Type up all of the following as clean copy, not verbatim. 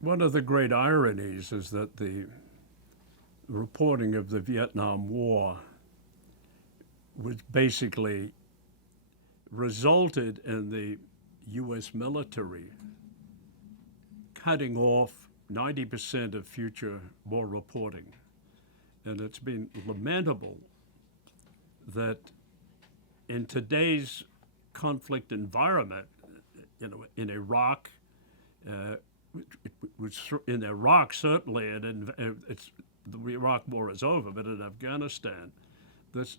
One of the great ironies is that the reporting of the Vietnam War was basically resulted in the U.S. military cutting off 90% of future war reporting. And it's been lamentable that in today's conflict environment, in Iraq, it was in Iraq certainly, and the Iraq War is over, but in Afghanistan, this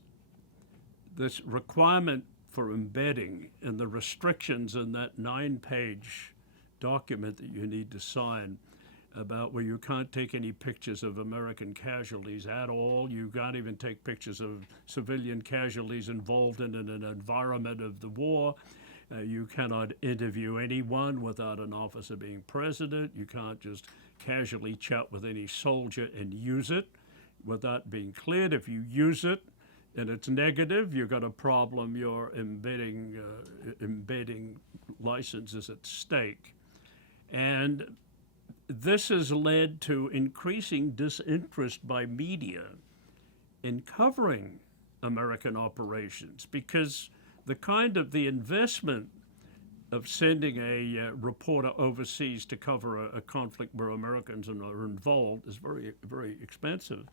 this requirement for embedding and the restrictions in that 9-page document that you need to sign about where you can't take any pictures of American casualties at all. You can't even take pictures of civilian casualties involved in an environment of the war. You cannot interview anyone without an officer being present. You can't just casually chat with any soldier and use it without being cleared. If you use it and it's negative, you've got a problem. Your embedding license is at stake. And this has led to increasing disinterest by media in covering American operations because the investment of sending a reporter overseas to cover a conflict where Americans are involved is very, very expensive.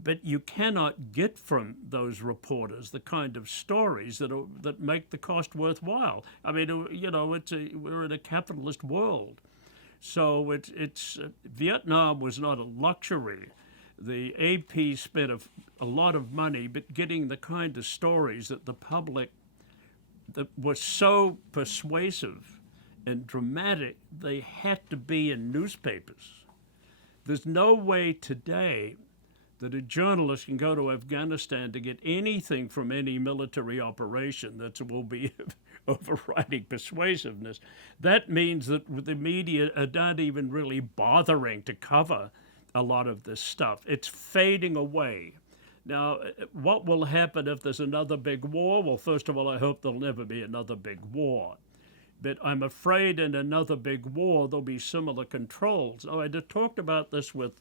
But you cannot get from those reporters the kind of stories that make the cost worthwhile. I mean, we're in a capitalist world. So Vietnam was not a luxury. The AP spent a lot of money, but getting the kind of stories that the public that were so persuasive and dramatic, they had to be in newspapers. There's no way today that a journalist can go to Afghanistan to get anything from any military operation that will be overriding persuasiveness. That means that the media are not even really bothering to cover a lot of this stuff. It's fading away. Now, what will happen if there's another big war? Well, first of all, I hope there'll never be another big war. But I'm afraid in another big war, there'll be similar controls. Oh, I talked about this with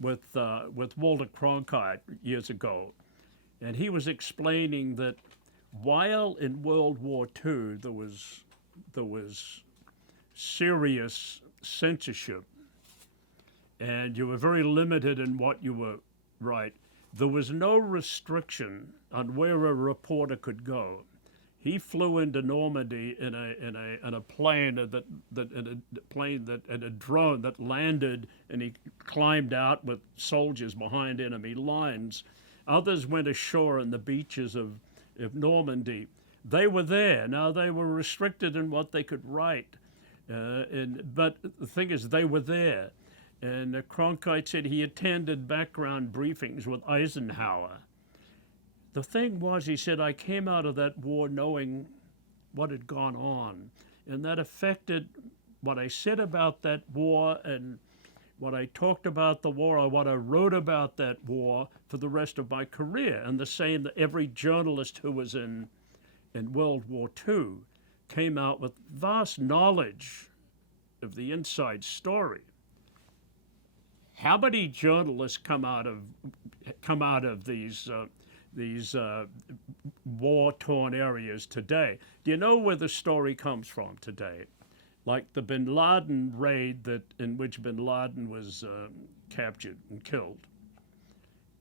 Walter Cronkite years ago, and he was explaining that while in World War II there was serious censorship, and you were very limited in what you were right, there was no restriction on where a reporter could go. He flew into Normandy in a plane and a drone that landed, and he climbed out with soldiers behind enemy lines. Others went ashore on the beaches of Normandy. They were there. Now they were restricted in what they could write, but the thing is, they were there. And Cronkite said he attended background briefings with Eisenhower. The thing was, he said, I came out of that war knowing what had gone on, and that affected what I said about that war and what I talked about the war or what I wrote about that war for the rest of my career. And the same that every journalist who was in World War II came out with vast knowledge of the inside story. How many journalists come out of these war-torn areas today? Do you know where the story comes from today? Like the Bin Laden raid in which Bin Laden was captured and killed.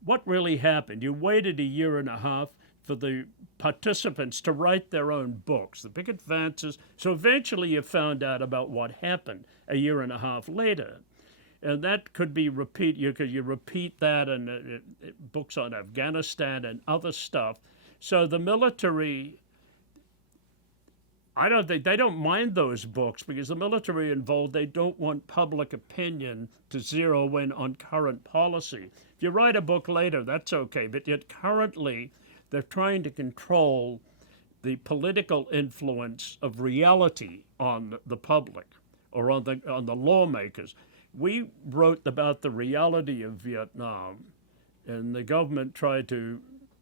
What really happened? You waited a year and a half for the participants to write their own books, the big advances. So eventually you found out about what happened a year and a half later. And that could be you repeat that in books on Afghanistan and other stuff. So the military, I don't think they don't mind those books because the military involved, they don't want public opinion to zero in on current policy. If you write a book later, that's okay, but yet currently they're trying to control the political influence of reality on the public or on the lawmakers. We wrote about the reality of Vietnam, and the government tried to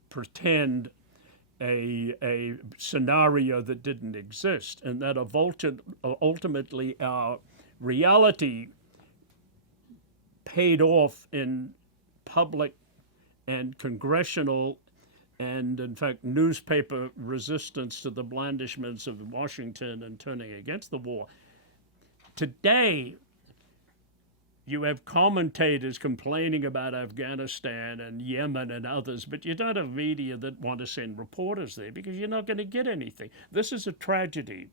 pretend a scenario that didn't exist, and that ultimately our reality paid off in public and congressional and, in fact, newspaper resistance to the blandishments of Washington and turning against the war. Today, you have commentators complaining about Afghanistan and Yemen and others, but you don't have media that want to send reporters there because you're not going to get anything. This is a tragedy.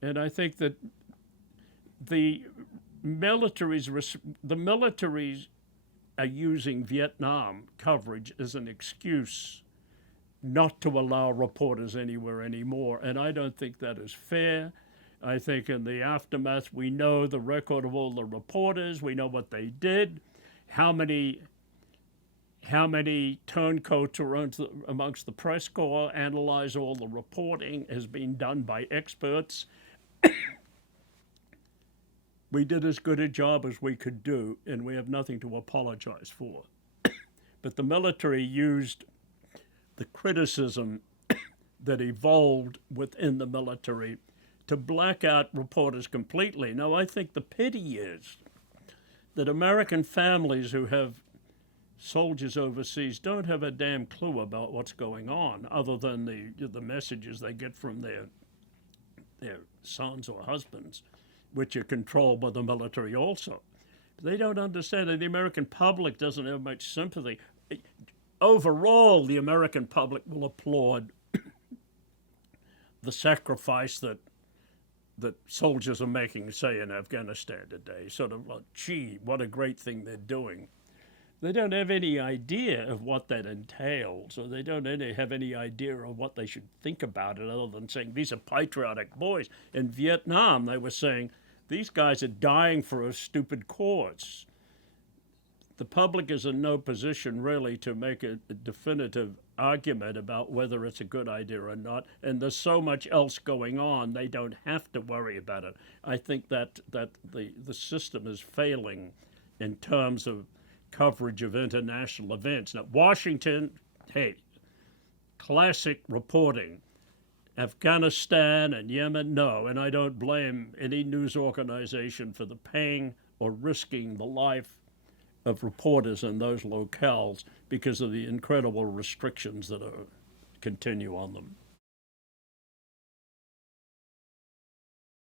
And I think that the militaries are using Vietnam coverage as an excuse not to allow reporters anywhere anymore. And I don't think that is fair. I think in the aftermath, we know the record of all the reporters. We know what they did, how many turncoats were amongst the press corps, analyze all the reporting has been done by experts. We did as good a job as we could do, and we have nothing to apologize for. But the military used the criticism that evolved within the military to black out reporters completely. Now, I think the pity is that American families who have soldiers overseas don't have a damn clue about what's going on, other than the messages they get from their sons or husbands, which are controlled by the military also. They don't understand, and the American public doesn't have much sympathy. Overall, the American public will applaud the sacrifice that soldiers are making, say, in Afghanistan today. Sort of like, gee, what a great thing they're doing. They don't have any idea of what that entails, or they don't have any idea of what they should think about it, other than saying, these are patriotic boys. In Vietnam, they were saying, these guys are dying for a stupid cause. The public is in no position really to make a definitive argument about whether it's a good idea or not, and there's so much else going on, they don't have to worry about it. I think that the system is failing in terms of coverage of international events. Now, Washington, hey, classic reporting. Afghanistan and Yemen, no, and I don't blame any news organization for the paying or risking the life of reporters in those locales because of the incredible restrictions that continue on them.